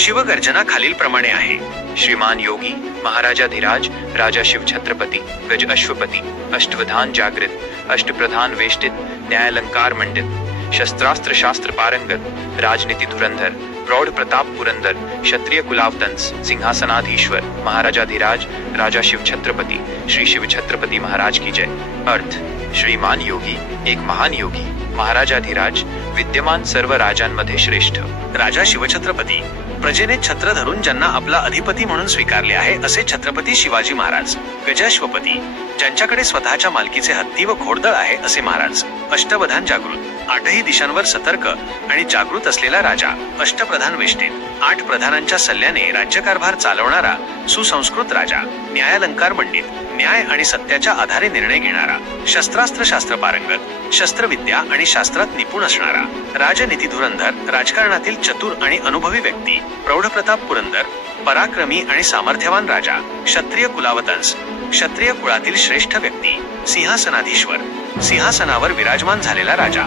शिवगर्जना खालील प्रमाणे आहे. श्रीमान योगी महाराजाधिराज राजा शिव छत्रपती गज अश्वपती अष्टवधान जागृत अष्टप्रधान वेष्टित न्यायालंकार मंडित. शस्त्रास्त्र शास्त्र पारंगत राजनीति धुरंधर प्रौढ प्रताप पुरंदर क्षत्रिय कुलावतंस सिंहासनाधीश्वर महाराजाधिराज राजा शिव छत्रपति श्री शिव छत्रपति महाराज की जय। अर्थ श्रीमान योगी एक महान योगी महाराजाधिराज विद्यमान सर्व राजांमध्ये श्रेष्ठ। राजा शिवछत्रपती प्रजेने छत्र धरून ज्यांना आपला अधिपती म्हणून स्वीकारले आहे असे छत्रपती शिवाजी महाराज गजाश्वपती ज्यांच्याकडे स्वतःच्या मालकीचे हत्ती व घोडदळ आहे असे महाराज अष्टवधान जागृत। आठही दिशांवर सतर्क आणि जागृत असलेला राजा अष्टप्रधान वेष्टीत आठ प्रधानांच्या सल्ल्याने राज्यकारभार चालवणारा सुसंस्कृत राजा न्यायालंकार मंडित न्याय आणि सत्याच्या आधारे निर्णय घेणारा शस्त्रास्त्र शास्त्र पारंगत शस्त्रविद्या आणि शास्त्रात निपुण असणारा राजनीती धुरंधर राजकारणातील चतुर आणि अनुभवी व्यक्ती प्रौढप्रताप पुरंदर पराक्रमी आणि सामर्थ्यवान राजा क्षत्रिय कुलावतंस क्षत्रिय कुळातील श्रेष्ठ व्यक्ती सिंहासनाधीश्वर सिंहासनावर विराजमान झालेला राजा.